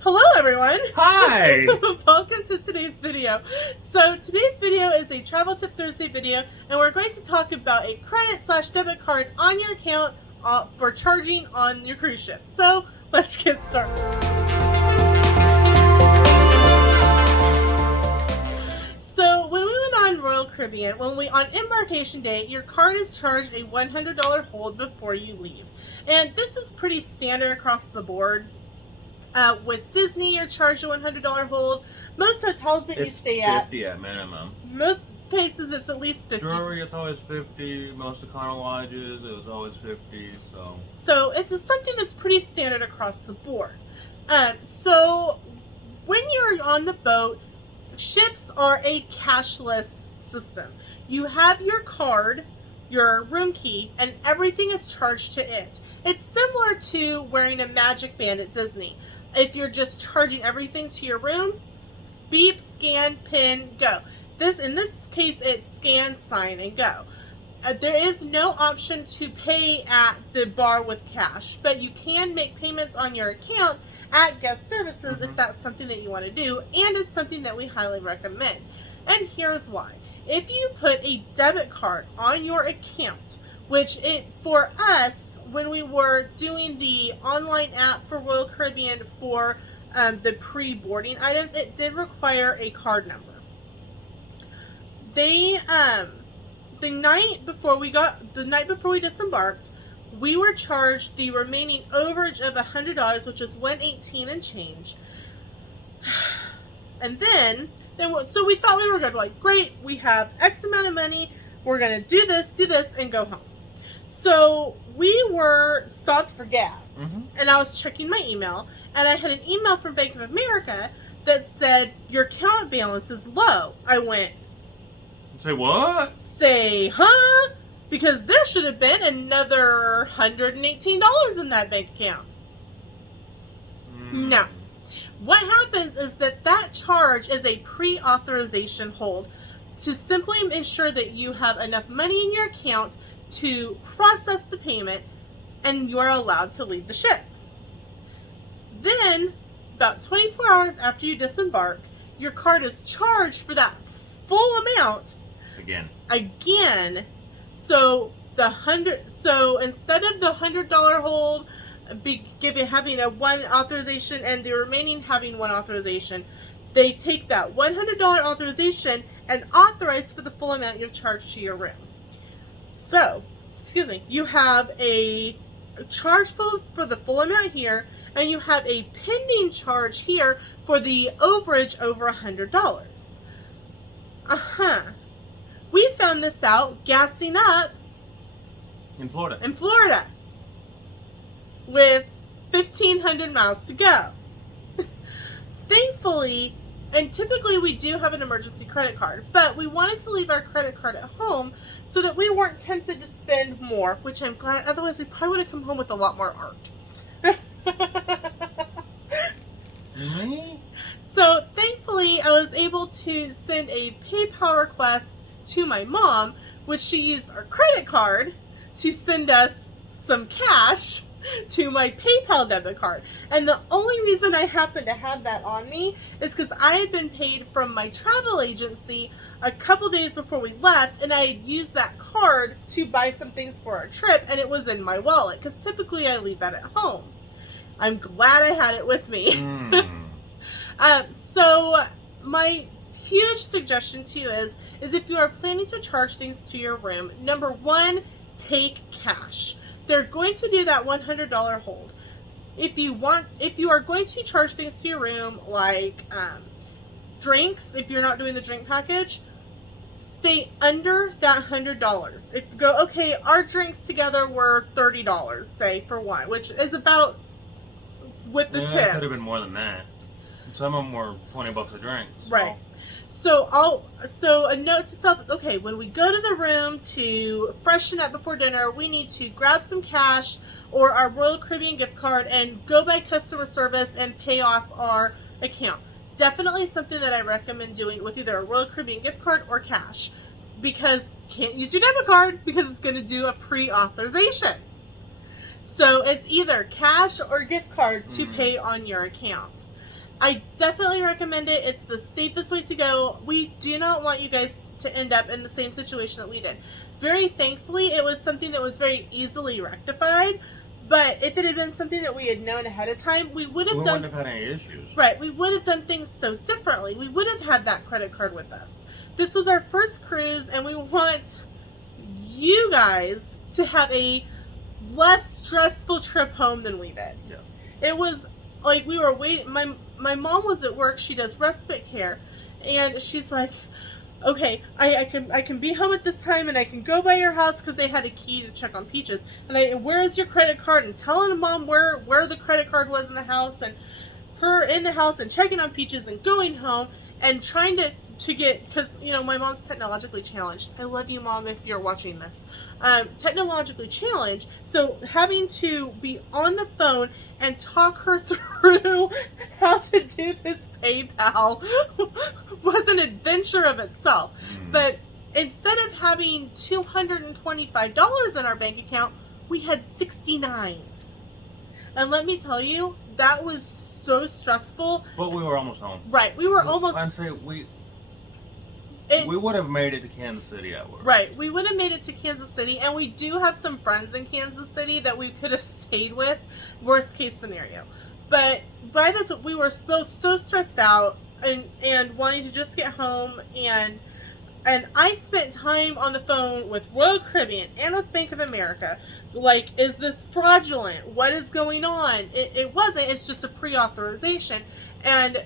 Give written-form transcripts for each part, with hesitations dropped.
Hello everyone! Hi! Welcome to today's video. So today's video is a Travel Tip Thursday video, and we're going to talk about a credit/debit card on your account for charging on your cruise ship. So let's get started. So when we went on Royal Caribbean, on embarkation day, your card is charged a $100 hold before you leave. And this is pretty standard across the board. With Disney, you're charged a $100 hold. Most hotels that you stay at, 50 at minimum. most places it's at least 50. Jewelry, it's always 50. Most Econo lodges, it was always 50. So this is something that's pretty standard across the board. So when you're on the boat, ships are a cashless system. You have your card, your room key, and everything is charged to it. It's similar to wearing a magic band at Disney. If you're just charging everything to your room, beep, scan, pin, go. In this case, it's scan, sign, and go. There is no option to pay at the bar with cash, but you can make payments on your account at guest services if that's something that you want to do, and it's something that we highly recommend. And here's why. If you put a debit card on your account, for us, when we were doing the online app for Royal Caribbean for the pre-boarding items, it did require a card number. The night before we disembarked, we were charged the remaining overage of $100, which is $118 and change. And so we thought we were good. Like, great, we have X amount of money. We're gonna do this, and go home. So we were stopped for gas, and I was checking my email, and I had an email from Bank of America that said your account balance is low. I went, say what? Say, huh? Because there should have been another $118 in that bank account. No. What happens is that charge is a pre-authorization hold to simply ensure that you have enough money in your account to process the payment and you're allowed to leave the ship. Then, about 24 hours after you disembark, your card is charged for that full amount again. So instead of the $100 hold having a one authorization and the remaining having one authorization, they take that $100 authorization and authorize for the full amount you've charged to your room. So, you have a charge for the full amount here, and you have a pending charge here for the overage over $100. We found this out gassing up In Florida. With 1,500 miles to go. Thankfully, and typically we do have an emergency credit card, but we wanted to leave our credit card at home so that we weren't tempted to spend more, which I'm glad, otherwise we probably would have come home with a lot more art. So thankfully I was able to send a PayPal request to my mom, which she used our credit card to send us some cash to my PayPal debit card. And the only reason I happened to have that on me is because I had been paid from my travel agency a couple days before we left, and I had used that card to buy some things for our trip, and it was in my wallet because typically I leave that at home. I'm glad I had it with me. So my huge suggestion to you is if you are planning to charge things to your room, number one, take cash. They're going to do that $100 hold. If you are going to charge things to your room, like drinks, if you're not doing the drink package, stay under that $100. If you go, okay, our drinks together were $30, say, for one, which is about with the tip. It could have been more than that. Some of them were $20 a drink. So. Right. So a note to self is, okay, when we go to the room to freshen up before dinner, we need to grab some cash or our Royal Caribbean gift card and go by customer service and pay off our account. Definitely something that I recommend doing with either a Royal Caribbean gift card or cash, because can't use your debit card because it's going to do a pre-authorization. So it's either cash or gift card to pay on your account. I definitely recommend it. It's the safest way to go. We do not want you guys to end up in the same situation that we did. Very thankfully, it was something that was very easily rectified. But if it had been something that we had known ahead of time, we wouldn't have had any issues. Right, we would have done things so differently. We would have had that credit card with us. This was our first cruise, and we want you guys to have a less stressful trip home than we did. Yeah. It was like we were waiting. My mom was at work. She does respite care, and she's like, "Okay, I can be home at this time, and I can go by your house because they had a key to check on Peaches. And where's your credit card?" And telling Mom where the credit card was in the house, and her in the house and checking on Peaches and going home and trying to get, because my mom's technologically challenged. I love you, Mom, if you're watching this. Technologically challenged, so having to be on the phone and talk her through how to do this PayPal was an adventure of itself. But instead of having $225 in our bank account, we had $69. And let me tell you, that was so stressful. But we were almost home. Right, we were almost. I'd say we would have made it to Kansas City at work. Right, we would have made it to Kansas City, and we do have some friends in Kansas City that we could have stayed with, worst case scenario. But by the time we were both so stressed out and wanting to just get home, and I spent time on the phone with Royal Caribbean and with Bank of America. Like, is this fraudulent? What is going on? It wasn't. It's just a pre-authorization. And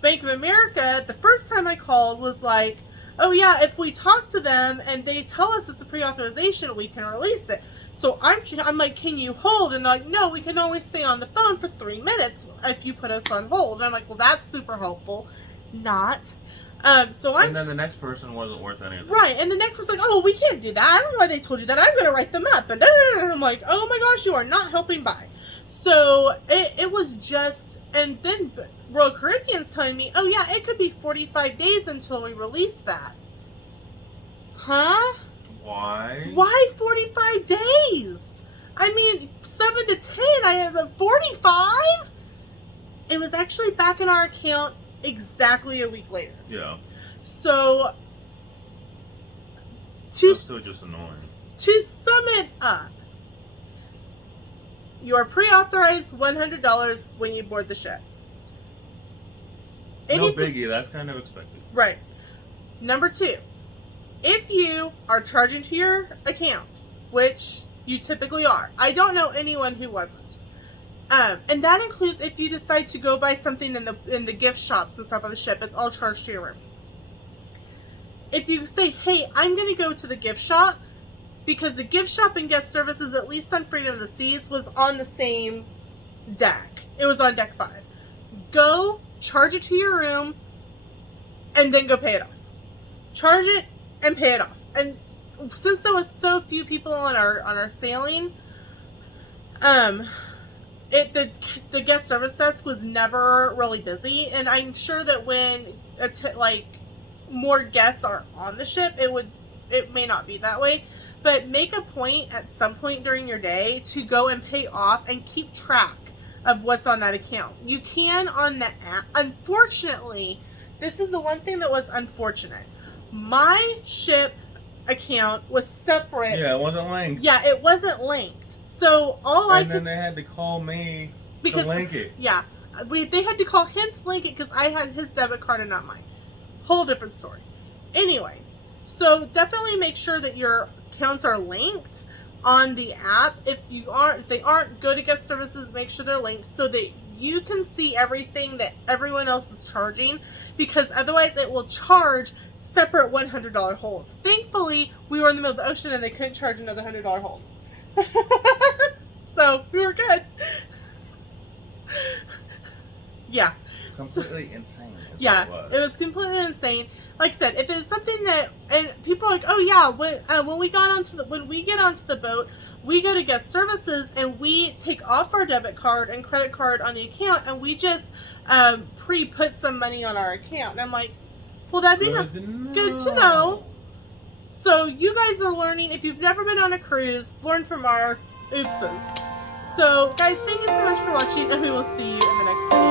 Bank of America, the first time I called, was like, "Oh yeah, if we talk to them and they tell us it's a pre-authorization, we can release it." So I'm like, "Can you hold?" And they're like, "No, we can only stay on the phone for 3 minutes if you put us on hold." And I'm like, "Well, that's super helpful." Not. And then the next person wasn't worth anything. Right, and the next person's like, "Oh, we can't do that. I don't know why they told you that. I'm going to write them up." And I'm like, "Oh my gosh, you are not helping by." So it was just, and then Royal Caribbean's telling me, "Oh yeah, it could be 45 days until we release that." Huh? Why? Why 45 days? I mean, 7 to 10, I have a 45? It was actually back in our account exactly a week later. Yeah. So, That's still just annoying. To sum it up, you are pre-authorized $100 when you board the ship. No biggie, that's kind of expected. Right. Number 2, if you are charging to your account, which you typically are, I don't know anyone who wasn't. And that includes if you decide to go buy something in the gift shops and stuff on the ship, it's all charged to your room. If you say, "Hey, I'm going to go to the gift shop," because the gift shop and guest services, at least on Freedom of the Seas, was on the same deck. It was on deck 5. Go, charge it to your room, and then go pay it off. Charge it and pay it off. And since there was so few people on our sailing, the guest service desk was never really busy, and I'm sure that when more guests are on the ship, it may not be that way. But make a point at some point during your day to go and pay off and keep track of what's on that account. You can on the app. Unfortunately, this is the one thing that was unfortunate. My ship account was separate. Yeah, it wasn't linked. Yeah, it wasn't linked. So then they had to call me to link it. Yeah, they had to call him to link it because I had his debit card and not mine. Whole different story. Anyway, so definitely make sure that your accounts are linked on the app. If they aren't, go to guest services. Make sure they're linked so that you can see everything that everyone else is charging, because otherwise it will charge separate $100 holds. Thankfully, we were in the middle of the ocean and they couldn't charge another $100 hold. So we were good. Yeah. Completely insane. Yeah, it was completely insane. Like I said, if it's something that, and people are like, "Oh yeah, when we get onto the boat, we go to guest services and we take off our debit card and credit card on the account, and we just pre-put some money on our account." And I'm like, "Well, that'd be good to know." So you guys are learning. If you've never been on a cruise, learn from our oopses. So guys, thank you so much for watching, and we will see you in the next video.